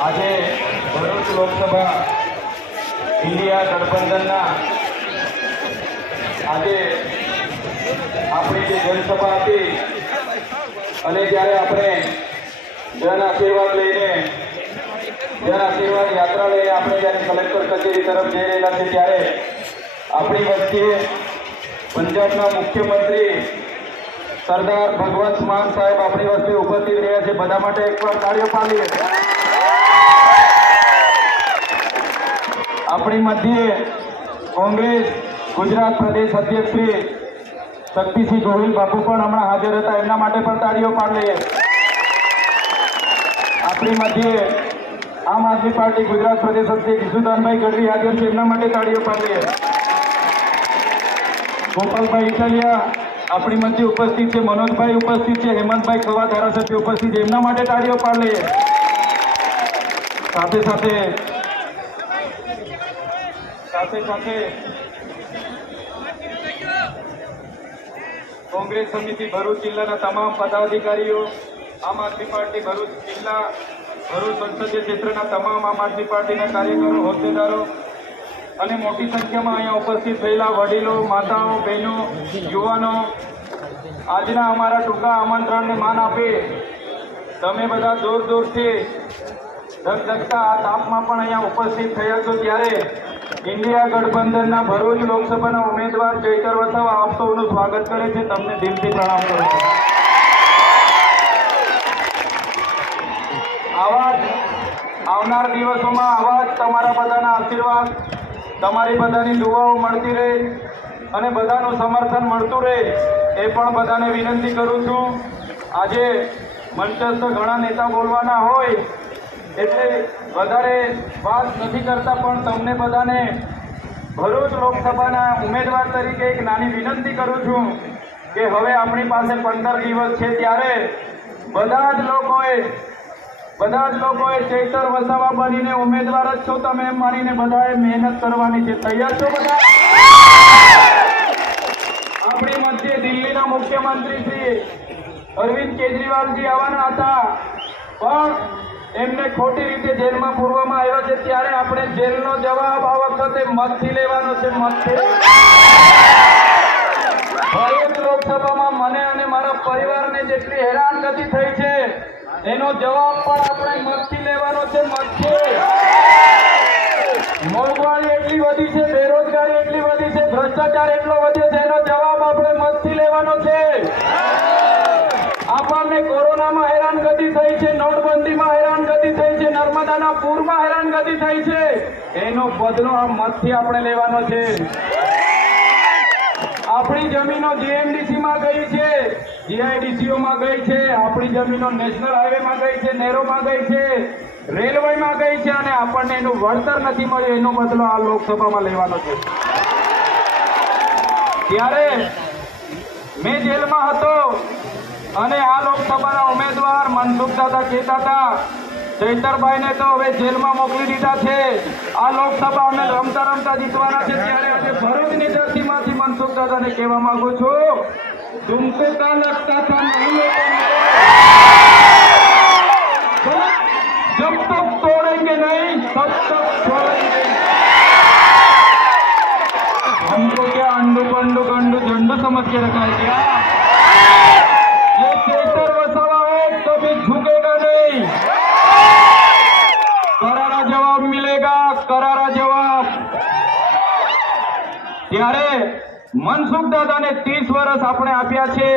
આજે ભરૂચ લોકસભા ઇન્ડિયા ગઠબંધનના આજે આપણી જે જનસભા હતી અને જ્યારે આપણે જન આશીર્વાદ યાત્રા લઈને આપણે જ્યારે કલેક્ટર કચેરી તરફ જઈ રહેલા છે ત્યારે આપણી વચ્ચે પંજાબના મુખ્યમંત્રી સરદાર ભગવંત માન સાહેબ આપણી વચ્ચે ઉપસ્થિત રહ્યા છે। બધા માટે એકવાર તાળીઓ પાડીએ। આપણી મધ્યે કોંગ્રેસ ગુજરાત પ્રદેશ અધ્યક્ષ શ્રી શક્તિસિંહ ગોહિલ બાપુ પણ હમણાં હાજર હતા, એમના માટે પણ તાળીઓ પાડી લઈએ। આપણી મધ્યે આમ આદમી પાર્ટી ગુજરાત પ્રદેશ અધ્યક્ષ ઈસુદાનભાઈ ગઢવી હાજર છે, એમના માટે તાળીઓ પાડી લઈએ। ગોપાલભાઈ ઇટાલિયા આપણી મધ્ય ઉપસ્થિત છે, મનોજભાઈ ઉપસ્થિત છે, હેમંતભાઈ ખવા ધારાસભ્ય ઉપસ્થિત છે, એમના માટે તાળીઓ પાડી લઈએ। સાથે સાથે કોંગ્રેસ સમિતિ ભરૂચ જિલ્લાના તમામ પદાધિકારીઓ, આમ આદમી પાર્ટી ભરૂચ જિલ્લા ભરૂચ સંસદીય ક્ષેત્રના તમામ આમ આદમી પાર્ટીના કાર્યકરો, હોદ્દેદારો અને મોટી સંખ્યામાં અહીંયા ઉપસ્થિત થયેલા વડીલો, માતાઓ, બહેનો, યુવાનો, આજના અમારા ટૂંકા આમંત્રણને માન આપી તમે બધા દૂર દૂરથી ધગધગતા આ તાપમાં પણ અહીંયા ઉપસ્થિત થયા છો ત્યારે ઇન્ડિયા ગઠબંધનના ભરૂચ લોકસભાના ઉમેદવાર ચૈતર વસાવા આપ સૌનું સ્વાગત કરે છે, તમને દિલથી પ્રણામ કરું છું। આવનાર દિવસોમાં આવા જ તમારા બધાના આશીર્વાદ, તમારી બધાની દુઆઓ મળતી રહે અને બધાનું સમર્થન મળતું રહે એ પણ બધાને વિનંતી કરું છું। આજે મંચસ્થ ઘણા નેતા બોલવાના હોય એટલે વધારે વાત નથી કરતા, પણ તમને બધાને ભરૂચ લોકસભાના ઉમેદવાર તરીકે એક નાની વિનંતી કરું છું કે હવે આપણી પાસે 15 દિવસ છે ત્યારે બધા જ લોકોએ ચૈતર વસાવા બનીને ઉમેદવાર જ છો તમે એમ માનીને બધાએ મહેનત કરવાની છે। તૈયાર છો બધા? આપણી મધ્યે દિલ્હીના મુખ્યમંત્રી શ્રી અરવિંદ કેજરીવાલજી આવવાના હતા, પણ એમને ખોટી રીતે જેલમાં પૂરવામાં આવ્યા છે ત્યારે આપણે જેલનો જવાબ આ વખતે મતથી લેવાનો છે। ભરૂચ લોકસભામાં મને અને મારા પરિવારને જેટલી હેરાનગતિ થઈ છે એનો જવાબ પણ આપણે મતથી લેવાનો છે। મતથી મોંઘવારી એટલી વધી છે, બેરોજગારી એટલી વધી છે, ભ્રષ્ટાચાર એટલો વધ્યો છે, એનો જવાબ આપણે મતથી લેવાનો છે। આપણને કોરોનામાં હેરાનગતિ થઈ છે, નોટબંધીમાં હેરાનગતિ થઈ છે, નર્મદાના પૂરમાં હેરાનગતિ થઈ છે, એનો બદલો આ મતથી આપણે લેવાનો છે। આપણી જમીનો જીએમડીસીમાં ગઈ છે, જીઆઈડીસીઓમાં ગઈ છે, આપણી જમીનો નેશનલ હાઈવેમાં ગઈ છે, નહેરોમાં ગઈ છે, રેલવેમાં ગઈ છે અને આપણને એનું વળતર નથી મળ્યું, એનો બદલો આ લોકસભામાં લેવાનો છે। ત્યારે મેં જેલમાં હતો અને આ લોકસભાના ઉમેદવાર મનસુખ દાદા કહેતા હતા ચૈતરભાઈને તો હવે જેલમાં મોકલી દીધા છે, આ લોકસભા અમે રમતા રમતા જીતવાના છે। ત્યારે આજે ભરૂચની ધરતીમાંથી મનસુખ દાદાને કહેવા માંગુ છું, તુમકો કા લગતા થા નહીં जब तक तोड़ेंगे नहीं तब तक छोड़ेंगे। हमको क्या अंडू पंडू गंडू झंडू समझ के रखा है क्या? ये चैतर वसावा है कभी झुकेगा नहीं, करारा जवाब मिलेगा, करारा जवाब। ત્યારે મનસુખ દાદાને 30 વર્ષ આપણે આપ્યા છે,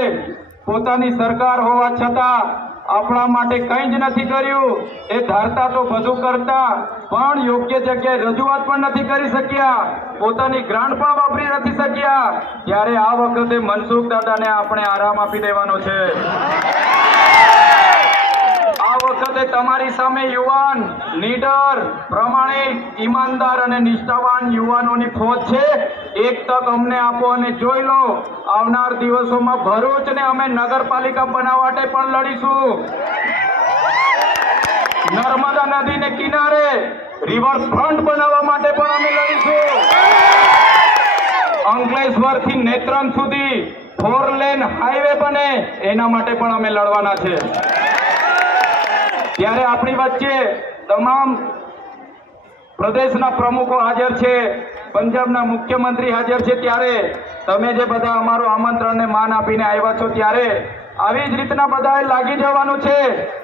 પોતાની સરકાર હોવા છતાં આપણા માટે કંઈ જ નથી કર્યું। એ ધારતા તો બધું કરતા, પણ યોગ્ય જગ્યાએ રજૂઆત પણ નથી કરી શક્યા, પોતાની ગ્રાન્ટ પણ વાપરી નથી શક્યા। ત્યારે આ વખતે મનસુખ દાદાને આપણે આરામ આપી દેવાનો છે। આ વખતે તમારી સામે યુવાન, નીડર, પ્રમાણિક, ઈમાનદાર અને નિષ્ઠાવાન યુવાનોની ફોજ છે। એક તક અમને આપો અને જોઈ લો, આવનાર દિવસોમાં ભરૂચને અમે નગરપાલિકા બનાવવા માટે પણ લડીશું। નર્મદા નદીને કિનારે રિવરફ્રન્ટ બનાવવા માટે પણ અમે લડીશું। અંકલેશ્વરથી નેત્રંગ સુધી 4 લેન હાઈવે બને એના માટે પણ અમે લડવાના છે। ત્યારે આપણી વચ્ચે તમામ પ્રદેશના પ્રમુખો હાજર છે, પંજાબના મુખ્યમંત્રી હાજર છે, ત્યારે તમે જે બધા અમારું આમંત્રણને માન આપીને આવ્યા છો ત્યારે આવી જ રીતના બધાએ લાગી જવાનું છે.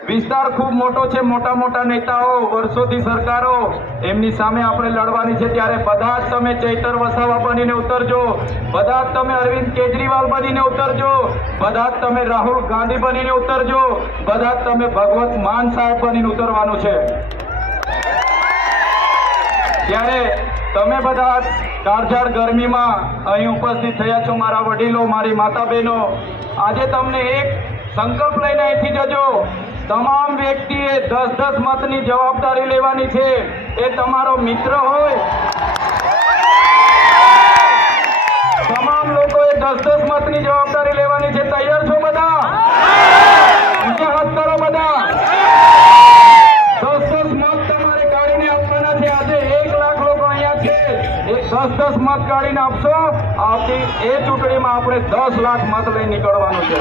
વિસ્તાર ખૂબ મોટો છે, મોટા મોટા નેતાઓ, વર્ષોથી સરકારો, એમની સામે આપણે લડવાની છે. ત્યારે બધા જ તમે ચૈતર વસાવા બનીને ઉતરજો, બધા જ તમે અરવિંદ કેજરીવાલ બનીને ઉતરજો, બધા જ તમે રાહુલ ગાંધી બનીને ઉતરજો, બધા જ તમે ભગવત માન સાહેબ બનીને ઉતરવાનું છે. ત્યારે તમે બધા કાળઝાળ ગરમીમાં અહીં ઉપસ્થિત થયા છો, મારા વડીલો, મારી માતા બહેનો, આજે તમને એક સંકલ્પ લઈને અહીંથી જજો. તમામ વ્યક્તિએ 10-10 મતની જવાબદારી લેવાની છે. એ તમારો મિત્ર હોય, તમામ લોકોએ 10-10 મતની જવાબદારી લેવાની છે. તૈયાર છો બધા? ઊંચા હાથ કરો બધા. 10-10 મત તમારે કાઢીને આપવાના છે. આજે 1 લાખ લોકો અહીંયા છે. 10-10 મત કાઢીને આપશો, આવતી એ ચૂંટણીમાં આપણે 10 લાખ મત લઈ નીકળવાનું છે.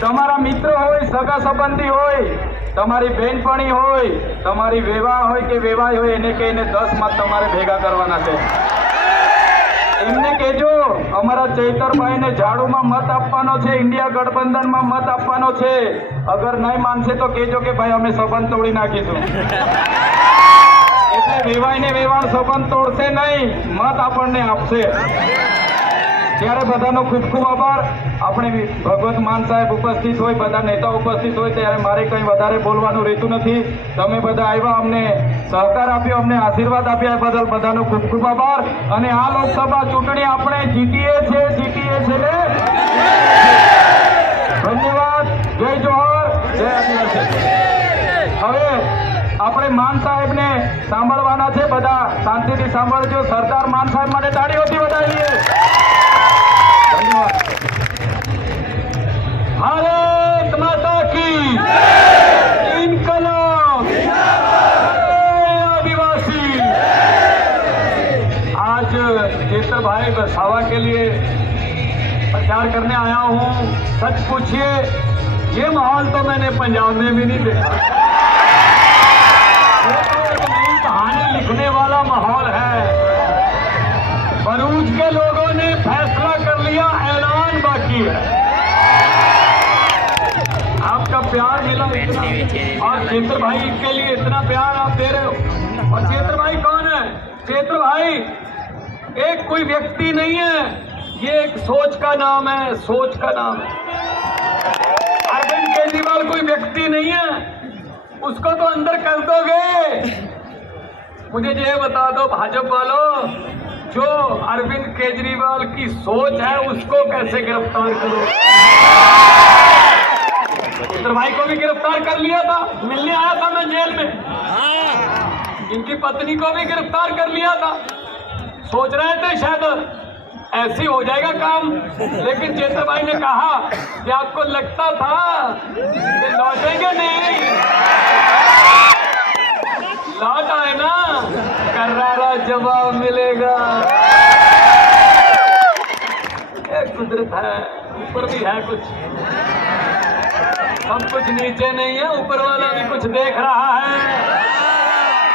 તમારા મિત્ર હોય, સગા સંબંધી હોય, તમારી બહેનપણી હોય, તમારી વેવા હોય કે વેવાય હોય, એને કહીને 10 મત તમારે ભેગા કરવાના છે. એમને કહેજો અમારા ચૈતરભાઈને ઝાડુમાં મત આપવાનો છે, ઇન્ડિયા ગઠબંધનમાં મત આપવાનો છે. અગર નહીં માનશે તો કહેજો કે ભાઈ અમે સંબંધ તોડી નાખીશું. એટલે વેવાઈને વેવાણ સંબંધ તોડશે નહીં, મત આપણને આપશે. ત્યારે બધાનો ખૂબ ખૂબ આભાર. આપણે ભગવત માન સાહેબ ઉપસ્થિત હોય, બધા નેતા ઉપસ્થિત હોય, ત્યારે મારે કંઈ વધારે બોલવાનું રહેતું નથી. તમે બધા આવ્યા, અમને સહકાર આપ્યો, અમને આશીર્વાદ આપ્યા, એ બદલ બધાનો ખૂબ ખૂબ આભાર. અને આ લોકસભા ચૂંટણી આપણે જીતીએ છે. ધન્યવાદ. જય જોહર, જય આદિવાસી. હવે આપણે માન સાહેબને સાંભળવાના છે. બધા શાંતિથી સાંભળજો. સરદાર માન સાહેબ માટે તાળીઓથી વધાવીએ. भारत माता की इनकलाब आदिवासी. आज चेतर भाई बसावा के लिए प्रचार करने आया हूँ. सच पूछिए, ये माहौल तो मैंने पंजाब में भी नहीं देखा. ये तो एक नई कहानी लिखने वाला माहौल है. भरूच के लोगों ने फैसला कर लिया, ऐलान बाकी है. आपका प्यार मिला इतना, और चेतर भाई के लिए इतना प्यार आप दे रहे हो. और चेतर भाई कौन है? चेतर भाई एक कोई व्यक्ति नहीं है, ये एक सोच का नाम है. सोच का नाम है. अरविंद केजरीवाल कोई व्यक्ति नहीं है, उसको तो अंदर कर दोगे. मुझे ये बता दो भाजपा वालों, जो अरविंद केजरीवाल की सोच है उसको कैसे गिरफ्तार करो. चेतर भाई को भी गिरफ्तार कर लिया था, मिलने आया था मैं जेल में. इनकी पत्नी को भी गिरफ्तार कर लिया था. सोच रहे थे शायद ऐसे हो जाएगा काम, लेकिन चेतर भाई ने कहा कि आपको लगता था कि लौटेंगे नहीं, लौट आए ना, करारा जवाब मिलेगा. ये कुदरत है, ऊपर भी है कुछ, सब कुछ नीचे नहीं है, ऊपर वाला भी कुछ देख रहा है.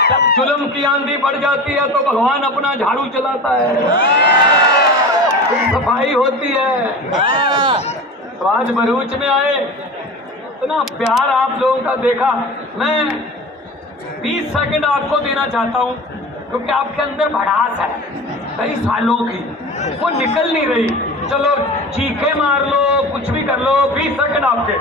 जब जुल्म की आंधी बढ़ जाती है तो भगवान अपना झाड़ू चलाता है, सफाई होती है. तो आज भरूच में आए, इतना प्यार आप लोगों का देखा. मैं 20 सेकंड आपको देना चाहता हूँ, क्योंकि आपके अंदर भड़ास है कई सालों की, वो निकल नहीं रही. चलो चीखे मार लो, कुछ भी कर लो. 20 सेकंड आपके.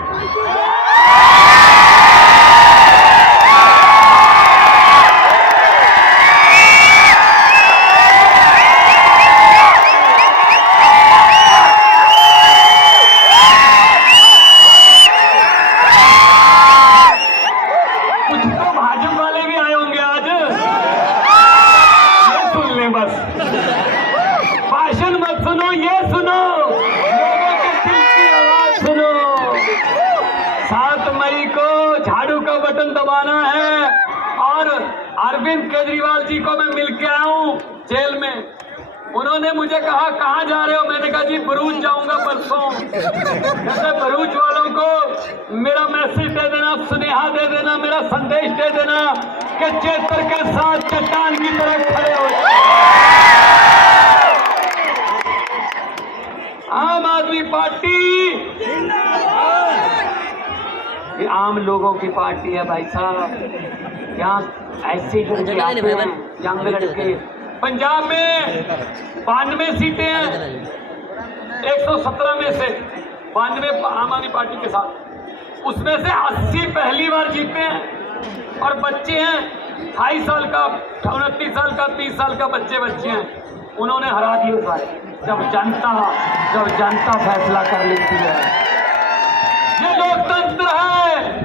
कुछ तो भाजपा वाले भी आए होंगे आज, ये सुन लें बस. भाषण मत सुनो, ये सुनो, लोगों के दिल की आवाज सुनो. 7 मई को झाड़ू का बटन दबाना है. और अरविंद केजरीवाल जी को मैं मिल के आया हूँ जेल में. उन्होंने मुझे कहा कहाँ जा रहे हो, मैंने कहा जी भरूच जाऊंगा परसों. जैसे भरूच वालों को मेरा मैसेज दे देना, सुनेहा दे देना, मेरा संदेश दे देना कि चेतर के साथ चट्टान की तरह खड़े हो जाओ। आम आदमी पार्टी ये आम लोगों की पार्टी है भाई साहब। यहाँ ऐसे लड़के आते हैं, यंग लड़के। पंजाब में 92 सीटें हैं, 117 में से 92 आम आदमी पार्टी के साथ, उसमें से 80 पहली बार जीते हैं। और बच्चे हैं 28 साल का, 29 साल का, 30 साल का बच्चे हैं, उन्होंने हरा दिए सारे। जब जनता फैसला कर लेती है, ये लोकतंत्र है।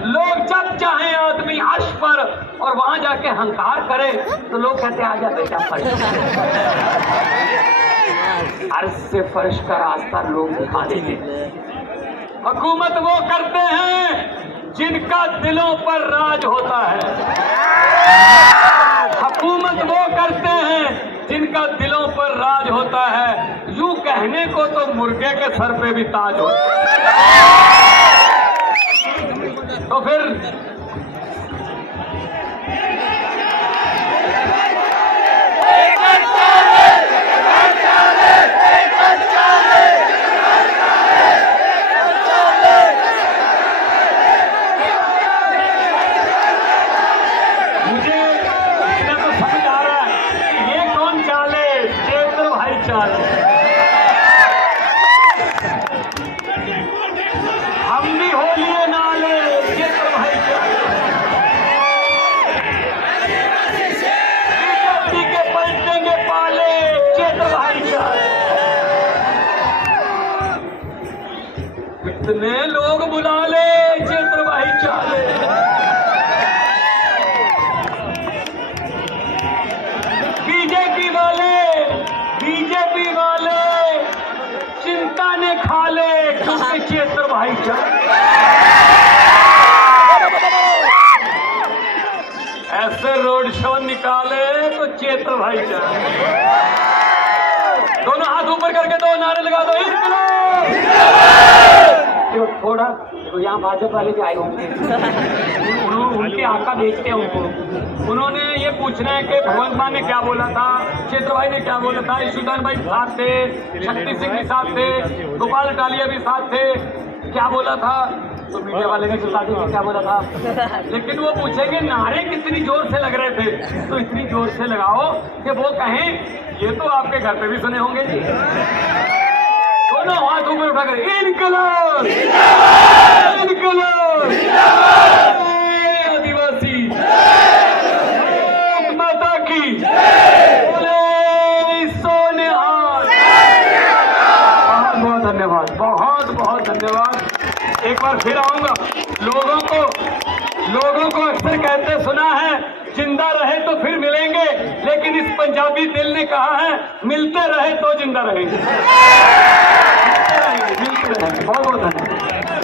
लोग जब चाहे आदमी अर्श पर और वहां जाके हंकार करे तो लोग कहते हैं आजा बेटा फर्श। अर्श से फर्श का रास्ता लोग दिखा देते हैं। हुकूमत वो करते हैं जिनका दिलों पर राज होता है। हुकूमत वो करते हैं जिनका दिलों पर राज होता है। यूं कहने को तो मुर्गे के सर पे भी ताज होता है। तो फिर मुझे तो समझ आ रहा है ये कौन चाले, चेतर भाई चाले। हम भी हो लिए नाले, चेतर भाई चाले। बीजेपी के पलटेंगे पाले, चेतर भाई चाले। कितने लोग बुला ले, चेतर भाई चाले। बीजेपी वाले चिंता ने खा ले, क्योंकि चेतर भाई ऐसे रोड शो निकाले तो चेतर भाई दोनों हाथ ऊपर करके दो नारे लगा दो, जो थोड़ा तो यहाँ भाजपा वाले भी आए होंगे, उनके आका भेजते हैं उनको। उन्होंने ये पूछना है कि भगवंत मान ने क्या बोला था, चेतर भाई ने क्या बोला था, ईशुदान भाई साथ थे, शक्ति सिंह भी साथ थे, गोपाल टालिया भी साथ थे, क्या बोला था। तो मीडिया वाले ने बता दिया क्या बोला था। लेकिन वो पूछेंगे नारे कितनी जोर से लग रहे थे, तो इतनी जोर से लगाओ कि वो कहें ये तो आपके घर पे भी सुने होंगे जी। दोनों हाथ ऊपर उठाकर इनकलाब, इनकलाब, आदिवासी माता की सोनिहाल। बहुत बहुत धन्यवाद, बहुत बहुत धन्यवाद। एक बार फिर आऊंगा। लोगों को अक्सर कहते सुना है जिंदा रहे तो फिर मिलेंगे, लेकिन इस पंजाबी दिल ने कहा है मिलते रहे तो जिंदा रहेंगे। मिलते रहेंगे। बहुत बहुत धन्यवाद।